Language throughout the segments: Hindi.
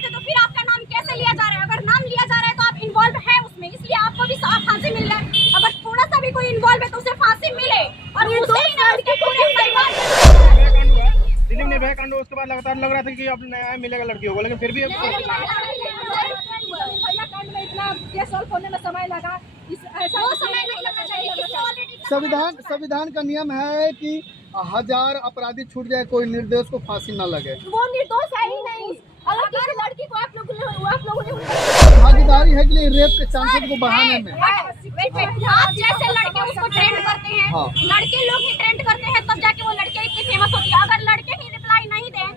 गए थे तो फिर आपका नाम कैसे लिया जा रहा है? अगर नाम लिया जा रहा है तो आप इन्वॉल्व है उसमें, इसलिए आपको भी फांसी मिल रहा है। अगर थोड़ा सा भी कोई इन्वॉल्व है तो उसे फांसी मिले और उसे ही ना उसके पूरे परिवार। दिल्ली में निर्भया कांड, उसके बाद लगातार लग रहा था कि अब न्याय मिलेगा लड़कियों को, लेकिन फिर भी इतना केस सॉल्व होने में समय लगा, ऐसा समय नहीं लगना चाहिए। संविधान का नियम है कि 1000 अपराधी छूट जाए, कोई निर्दोष को फांसी न लगे। वो निर्दोष है ही नहीं। अगर लड़की को आप लोगों ने भागीदारी है कि नहीं रेप के चांसेस को बढ़ाने में। आप जैसे लड़के उसको ट्रेंड करते हैं, हाँ। लड़के लोग ही ट्रेंड करते हैं तब जाके वो लड़के इतनी फेमस होती है। अगर लड़के ही रिप्लाई नहीं दें,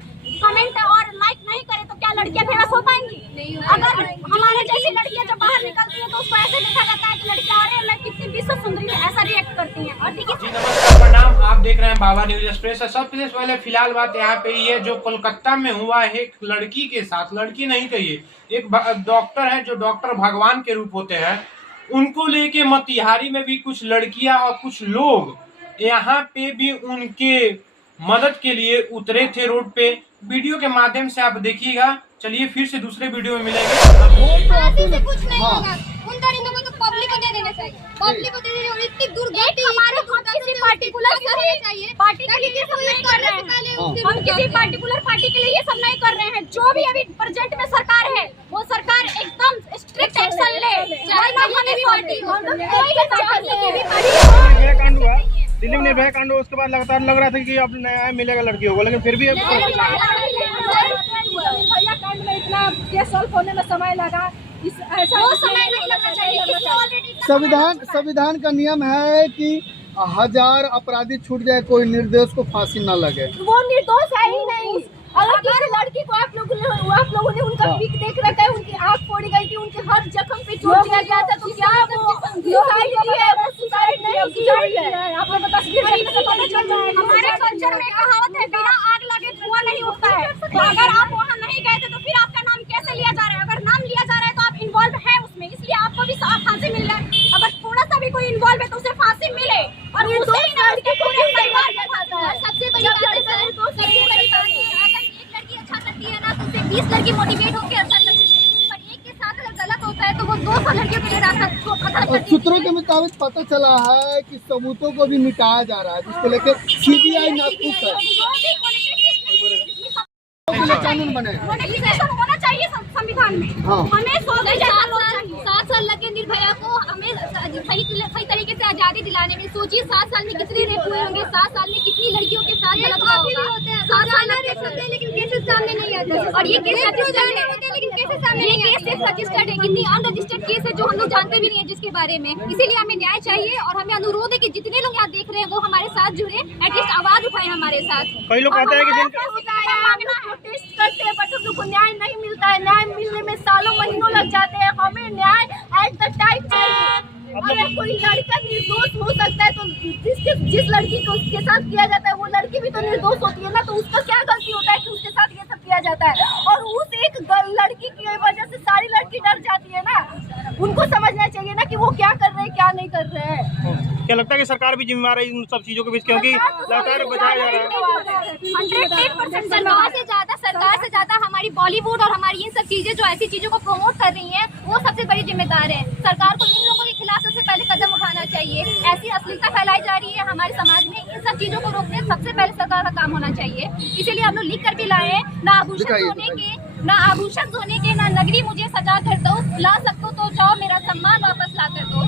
कमेंट और लाइक नहीं करें तो क्या लड़कियां फेमस हो पाएंगी? अगर हमारे जैसी लड़कियां जब बाहर निकलती है तो उसको ऐसे देखा जाता है कि लड़कियां आ रही है, मैं कितनी विश्व सुंदरी है, ऐसा रिएक्ट करती है। और ठीक है, नमस्कार, प्रणाम। आप देख रहे हैं बाबा न्यूज एक्सप्रेस। सबसे पहले फिलहाल बात यहाँ पे ये जो कोलकाता में हुआ है एक लड़की के साथ, लड़की नहीं कहिए, एक डॉक्टर है जो डॉक्टर भगवान के रूप होते हैं, उनको लेके मोतिहारी में भी कुछ लड़कियां और कुछ लोग यहाँ पे भी उनके मदद के लिए उतरे थे रोड पे। वीडियो के माध्यम से आप देखिएगा। चलिए फिर से दूसरे वीडियो में मिलेंगे। कुछ नहीं होगा, उन दरिंदों को तो पब्लिक को दे देना चाहिए। पब्लिक को दे देना और इतनी दुर्गति हमारे किसी पार्टिकुलर पार्टी के लिए ये सब नहीं कर रहे हैं। हम किसी पार्टिकुलर पार्टी के लिए ये सब नहीं कर रहे हैं। जो भी अभी प्रेजेंट में सरकार है वो सरकार एकदम स्ट्रिक्ट एक्शन ले, वरना हमें निर्भया कांड हुआ, दिल्ली में निर्भया कांड, उसके बाद लगातार लग रहा था कि अब न्याय मिलेगा लड़कियों को, लेकिन फिर भी इतना केस सॉल्व होने में समय लगा, ऐसा समय नहीं लगना चाहिए। संविधान का नियम है कि 1000 अपराधी छूट जाए, कोई निर्दोष को फांसी न लगे। वो निर्दोष है ही नहीं। अगर लड़की को आप लोगों ने उनका पिक देख रखा है, उनकी आंख फोड़ी गई थी, उनके हर जख्म पे चोट दिया गया था, तो क्या वो सुसाइड की है? वो सुसाइड नहीं है। आप लोगों को तस्वीर देखने से पता चल जाएगा। हमारे कल्चर में कहावत है, बिना आग लगे धुआं नहीं उठता है। तो अगर आप वहाँ नहीं गए थे तो फिर आपका नाम कैसे लिया जा रहा है? अगर नाम लिया जा रहा है तो आप इन्वॉल्व है उसमें, इसलिए आपको भी फांसी मिल रहा है। अगर थोड़ा सा भी कोई इन्वॉल्व है तो उसे फांसी मिले और उसे ही ना उसके पूरे परिवार के साथ है। सबसे बड़ी बात है सर, सबसे बड़ी बात है, अगर एक लड़की अच्छा करती है ना तो उसे 20 लड़की मोटिवेट होकर अच्छा करती है, पर एक के साथ अगर गलत होता है तो वो 200 लड़कियों के लिए रास्ता खड़ा कर देती है। सूत्रों के मुताबिक पता चला है कि सबूतों को भी मिटाया जा रहा है, जिसको लेकर सीबीआई नाखुश है। कानून बने होना चाहिए संविधान में। हाँ। हमें 7 साल लगे निर्भया को हमें सही तरीके से आजादी दिलाने में। सोचिए 7 साल में कितने रेप हुए होंगे, 7 साल में कितनी लड़कियों के साथ गलत हुआ होगा। 7 साल लगते लेकिन केसेस सामने नहीं आते, और ये केस रजिस्टर्ड है लेकिन केसेस सामने नहीं आते। केसेस रजिस्टर्ड है, कितनी अनरजिस्टर्ड केस है जो हम लोग जानते भी नहीं है जिसके बारे में। इसीलिए हमें न्याय चाहिए और हमें अनुरोध है कि जितने लोग यहाँ देख रहे हैं वो हमारे साथ जुड़े, एटलीस्ट आवाज उठाए हमारे साथ। कई लोग कहते हैं कि प्रोटेस्ट करते हैं बट हम लोग को न्याय नहीं मिलता है। न्याय मिलने में सालों महीनों लग जाते हैं। हमें न्याय एट द टाइम चाहिए। अगर कोई लड़का निर्दोष हो सकता है तो जिस लड़की को उसके साथ किया जाता है वो लड़की भी तो निर्दोष होती है ना, तो उसका क्या गलती होता है कि उसके साथ ये सब किया जाता है? और उस एक लड़की की वजह से सारी लड़की डर जाती है ना। उनको समझना चाहिए ना कि वो क्या कर रहे हैं क्या नहीं कर रहे हैं। क्या लगता है कि सरकार भी जिम्मेदार है इन सब चीजों के बीच, क्योंकि लगातार बचाया जा रहा है? 100% सरकार से ज्यादा हमारी बॉलीवुड और हमारी इन सब चीजें जो ऐसी चीजों को प्रमोट कर रही हैं वो सबसे बड़ी जिम्मेदार है। सरकार को इन लोगों के खिलाफ सबसे पहले कदम उठाना चाहिए। ऐसी अश्लीलता फैलाई जा रही है हमारे समाज में, इन सब चीजों को रोकने सबसे पहले सरकार का काम होना चाहिए। इसीलिए हम लोग लिख कर भी लाए हैं, ना आभूषण धोने के ना नगरी मुझे सजा कर दो, ला सको तो जाओ मेरा सम्मान वापस ला कर दो।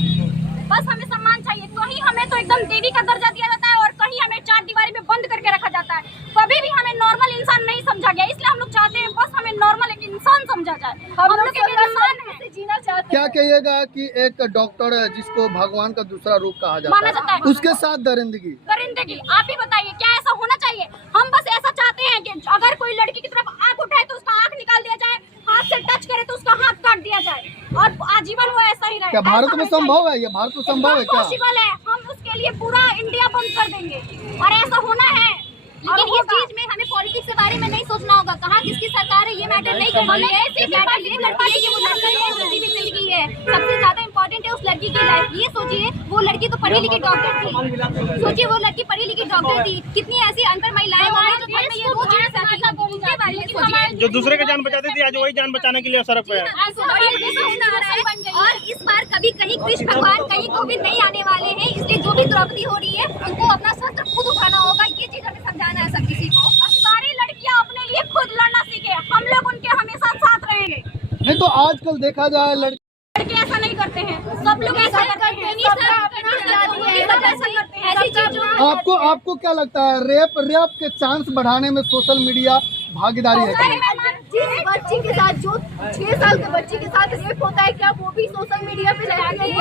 बस हमें सम्मान चाहिए। कहीं हमें तो एकदम देवी का दर्जा दिया जाता है और कहीं हमें 4 दीवारी में बंद करके रखा जाता है। कभी भी हमें नॉर्मल इंसान नहीं समझा गया, इसलिए हम लोग चाहते हैं बस हमें नॉर्मल एक इंसान समझा जाए। हम लोग एक इंसान है, जीना चाहते हैं। क्या कहिएगा कि एक डॉक्टर है जिसको भगवान का दूसरा रूप कहा माना जाता जाता है, है, उसके साथ दरिंदगी आप ही बताइए क्या ऐसा होना चाहिए? हम बस ऐसा चाहते हैं कि अगर कोई लड़की की तरफ आंख उठाए तो उसका आंख निकाल दिया जाए, हाथ से टच करे तो उसका हाथ काट दिया जाए और आजीवन वो ऐसा ही रहे। क्या भारत में संभव है? ये भारत में संभव है क्या? पॉसिबल है। हम उसके लिए पूरा इंडिया बंद कर देंगे और ऐसा होना है। लेकिन इस चीज में हमें पॉलिटिक्स के बारे में नहीं सोचना होगा, कहाँ किसकी सरकार है ये मैटर नहीं करना है। सबसे ज्यादा इम्पोर्टेंट है उस लड़की की लाइफ। ये सोचिए वो लड़की तो पढ़ी लिखी डॉक्टर थी, सोचिए वो लड़की पढ़ी लिखी डॉक्टर थी, कितनी ऐसी अनपढ़ महिलाएं होंगी जो घर में ये रोज चीजें सहती हैं, उनके बारे में सोचिए। जो दूसरे का जान बचाती थी आज वही जान बचाने के लिए सड़क पे है। और इस बार कभी कहीं कृष्ण भगवान कहीं कोविड नहीं आने वाले हैं, इसलिए जो भी द्रौपदी हो रही है उनको अपना शस्त्र खुद उठाना होगा। ये चीज हमें समझाना है सब किसी को। सारी लड़कियां अपने लिए खुद लड़ना सीखे, हम लोग उनके हमेशा साथ रहेंगे। नहीं तो आजकल देखा जाए लड़के ऐसा नहीं करते हैं, सब लोग ऐसा करते हैं, ऐसी चीजों आपको क्या लगता है रेप के चांस बढ़ाने में सोशल मीडिया भागीदारी है क्या? जिस बच्ची के साथ जो 6 साल के बच्ची के साथ रेप होता है, क्या वो भी सोशल मीडिया पे रहती है?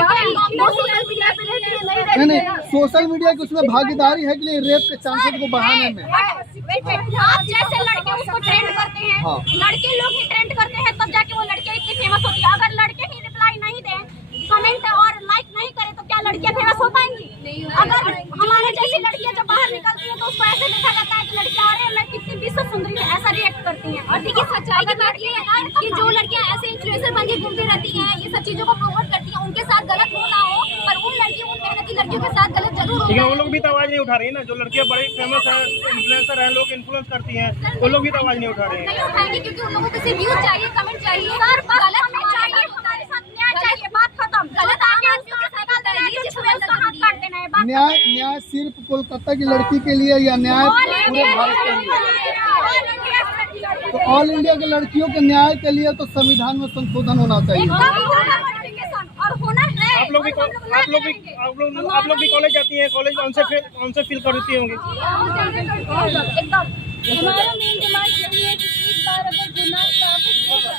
वो सोशल मीडिया पे रहती है, नहीं रहती नहीं है। सोशल मीडिया की उसमें भागीदारी है कि नहीं रेप के चांसेस को बढ़ाने में? आप जैसे लड़के उसको ट्रेंड करते हैं, हाँ। लड़के लोग ही ट्रेंड करते हैं, तब जाके वो लड़के इतनी फेमस होती है। अगर लड़के ही रिप्लाई नहीं दें, कमेंट और लाइक नहीं करें, तो क्या लड़कियां फेमस हो पाएंगी? अगर हमारे जैसी लड़कियां जब बाहर निकलती है तो उसको ऐसे देखा जाता है कि लड़कियां अरे मैं कितनी विश्व सुंदरी है, ऐसा रिएक्ट करती हैं। और देखिए सच्चाई की बात ये है ना कि जो लड़कियां ऐसे इन्फ्लुएंसर बन के घूमती रहती हैं, ये सब चीजों को प्रमोट करती हैं, उनके साथ गलत हो ना हो, पर उन मेहनती लड़कियों के साथ गलत जरूर लेकिन होगा। वो लोग भी तो आवाज नहीं उठा रही है ना। जो लड़कियां बड़ी फेमस है, इन्फ्लुएंसर है, लोग इन्फ्लुएंस करती हैं, वो लोग भी तो आवाज नहीं उठा रहे हैं। नहीं उठाएंगे क्योंकि उन लोगों को सिर्फ व्यूज चाहिए, कमेंट चाहिए। सर बस गलत हमें चाहिए, हमारे साथ न्याय चाहिए, बात खत्म। गलत आगे आदमियों के साथ होता है, ये चीज छुए उसका हाथ काट देना है, बात न्याय सिर्फ कोलकाता की लड़की के लिए या न्याय पूरे भारत के लिए? तो ऑल इंडिया के लड़कियों के न्याय के लिए तो संविधान में संशोधन होना चाहिए। और होना है। आप लोग भी कॉलेज जाती हैं, कॉलेज उनसे फील करती होंगी। एकदम हमारा मेन डिमांड यही है कि इस बार अगर गुनाह साबित होगा